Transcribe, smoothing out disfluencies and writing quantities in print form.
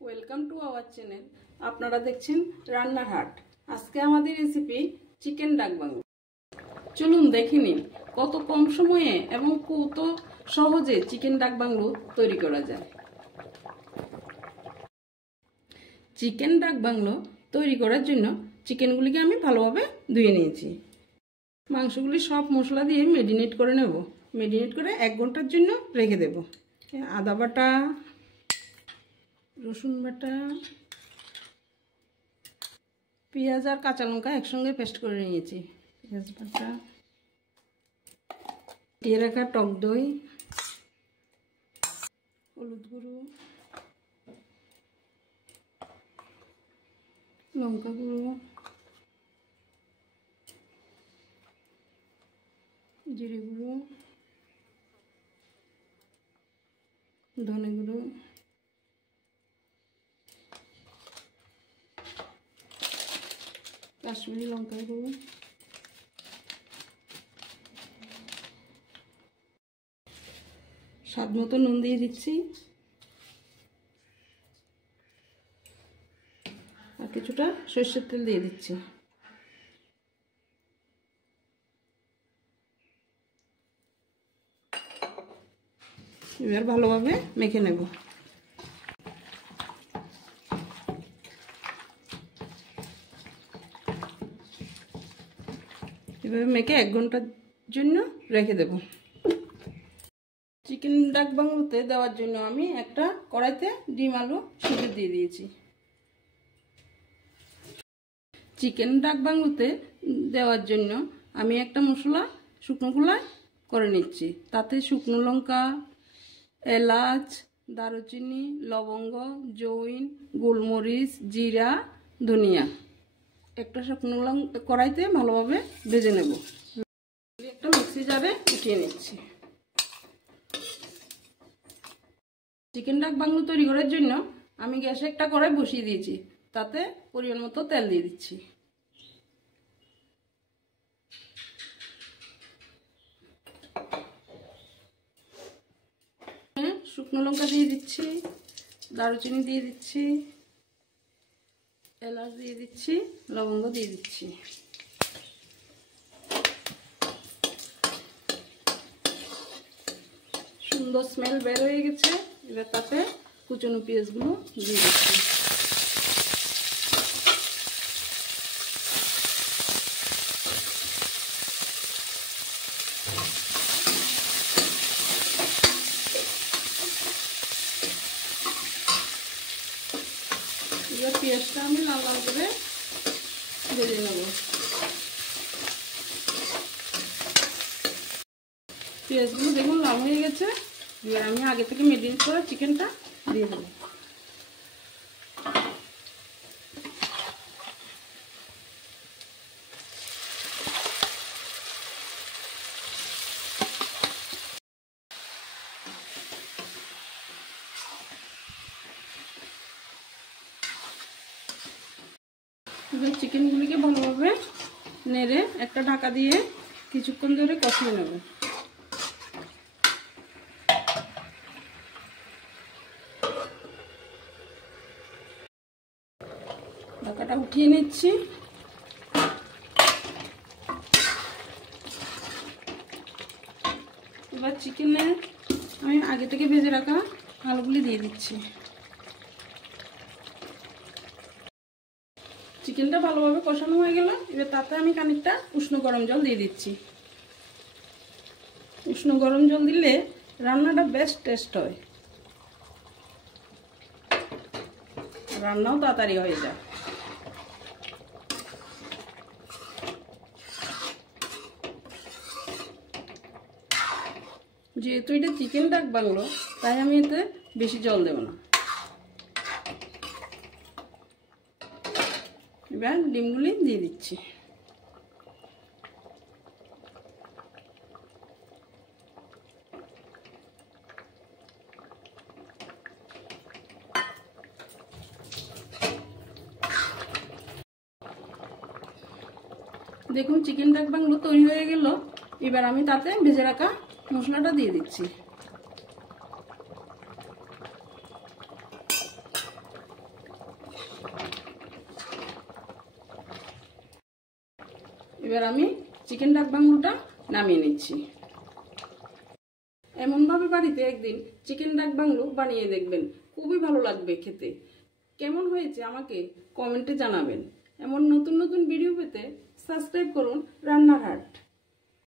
Welcome to our channel. আপনারা দেখছেন রান্নার হাট। আজকে আমাদের রেসিপি চিকেন ডাক বাংলো। চলুন দেখে নিন কত কম সময়ে এবং কত সহজে চিকেন ডাক বাংলো তৈরি করা যায়। চিকেন ডাক বাংলো তৈরি করার জন্য চিকেনগুলিকে আমি ভালোভাবে ধুয়ে নিয়েছি। মাংসগুলি সব মশলা দিয়ে মেরিনেট করে নেব। মেরিনেট করে 1 ঘন্টার জন্য রেখে দেব। আদা বাটা, রসুন বাটা, পেঁয়াজ আর কাঁচা লঙ্কা একসঙ্গে পেস্ট করে নিয়েছি। পেঁয়াজ বাটা, দিয়ে রাখা টক দই, হলুদ গুঁড়ো, লঙ্কা গুঁড়ো, জিরে গুঁড়ো, ধনে গুঁড়ো, কাশ্মীরি লঙ্কা গুঁড়ো, স্বাদ মতো নুন দিয়ে দিচ্ছি, আর কিছুটা সরষের তেল দিয়ে দিচ্ছি। এবার ভালোভাবে মেখে নেব। এভাবে মেখে 1 ঘন্টার জন্য রেখে দেব। চিকেন ডাক বাংলোতে দেওয়ার জন্য আমি একটা কড়াইতে ডিম আলু সিদ্ধ দিয়ে দিয়েছি। চিকেন ডাক বাংলোতে দেওয়ার জন্য আমি একটা মশলা শুকনো খোলায় করে নিচ্ছি। তাতে শুকনো লঙ্কা, এলাচ, দারুচিনি, লবঙ্গ, জৈন, গোলমরিচ, জিরা, ধনিয়া একটা শুকনো লঙ্কা কড়াইতে ভালোভাবে ভেজে নেব। একটা মিক্সি জারে উঠিয়ে নিচ্ছি। চিকেন ডাক বাংলো তৈরি করার জন্য আমি গ্যাসে একটা কড়াই বসিয়ে দিয়েছি। তাতে পরিমাণ মতো তেল দিয়ে দিচ্ছি। শুকনো লঙ্কা দিয়ে দিচ্ছি, দারুচিনি দিয়ে দিচ্ছি, এলাচ দিয়ে দিচ্ছি, লবঙ্গ দিয়ে দিচ্ছি। সুন্দর স্মেল বের হয়ে গেছে। এবার তাতে কুচনো পেঁয়াজগুলো দিয়ে দিচ্ছি। এবার পেঁয়াজটা আমি লাল লাল করে ভেজে নেব। পেঁয়াজগুলো দেখুন লাল হয়ে গেছে। এবার আমি আগে থেকে মেরিনেট করা চিকেনটা দিয়ে দেবো। এবার চিকেনগুলিকে ভালোভাবে নেড়ে একটা ঢাকা দিয়ে কিছুক্ষণ ধরে কষিয়ে নেব। ঢাকাটা উঠিয়ে নিচ্ছি। এবার চিকেনে আমি আগে থেকে ভেজে রাখা আলুগুলি দিয়ে দিচ্ছি। চিকেনটা ভালোভাবে কষানো হয়ে গেল। এবার তাতে আমি খানিকটা উষ্ণ গরম জল দিয়ে দিচ্ছি। উষ্ণ গরম জল দিলে রান্নাটা বেশ টেস্ট হয়, রান্নাও তাড়াতাড়ি হয়ে যায়। যেহেতু এটা চিকেন ডাক বাংলো, তাই আমি এতে বেশি জল দেব না। এবার ডিমগুলি দিয়ে দিচ্ছি। দেখুন চিকেন ডাক বাংলো তৈরি হয়ে গেল। এবার আমি তাতে ভেজে রাখা মশলাটা দিয়ে দিচ্ছি। এবার আমি চিকেন ডাক বাংলোটা নামিয়ে নিচ্ছি। এমনভাবে বাড়িতে একদিন চিকেন ডাক বাংলো বানিয়ে দেখবেন, খুবই ভালো লাগবে খেতে। কেমন হয়েছে আমাকে কমেন্টে জানাবেন। এমন নতুন নতুন ভিডিও পেতে সাবস্ক্রাইব করুন রান্নার হাট।